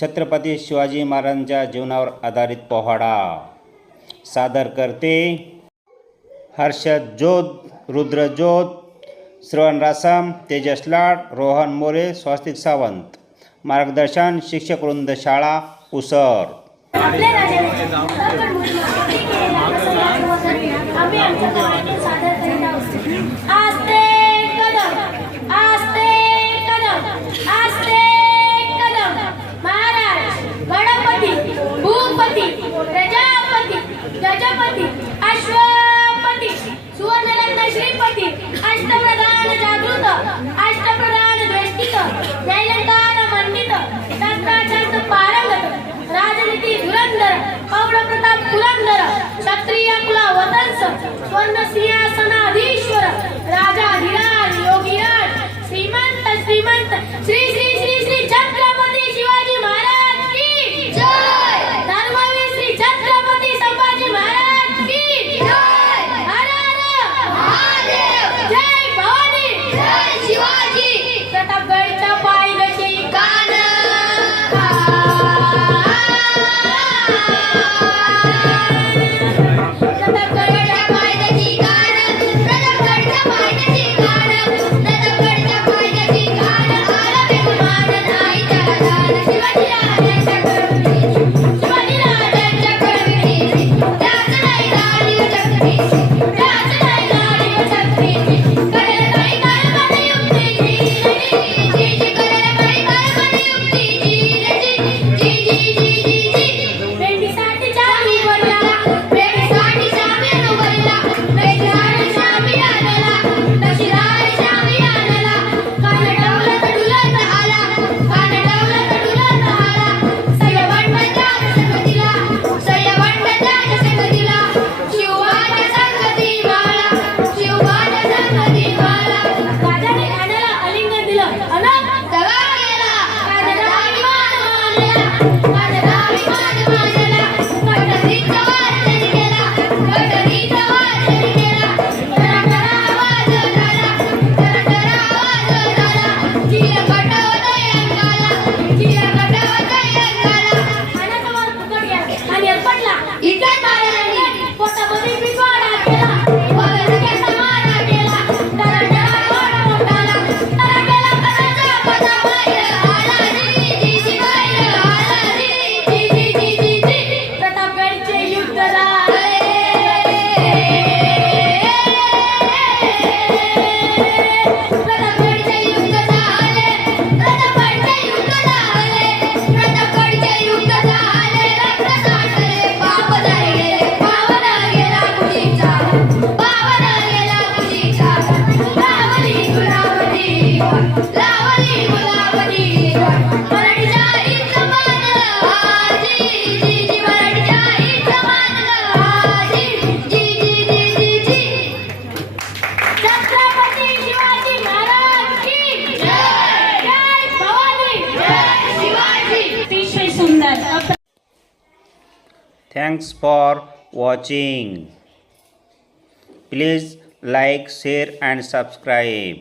छत्रपती शिवाजी महाराजांच्या जीवनावर आधारित पोहाडा. सादर करते हर्षद जोत रुद्रज्योत श्रवणरासम तेजस लाड रोहन मोरे स्वस्तिक सावंत. मार्गदर्शन शिक्षक वृंद शाळा उसर. पुरंदर पौड प्रताप पुरंदर क्षत्रिय कुला वतंस स्वर्ण सिंहासनाधीश्वर राजा Yeah. Thanks for watching. Please like, share and subscribe.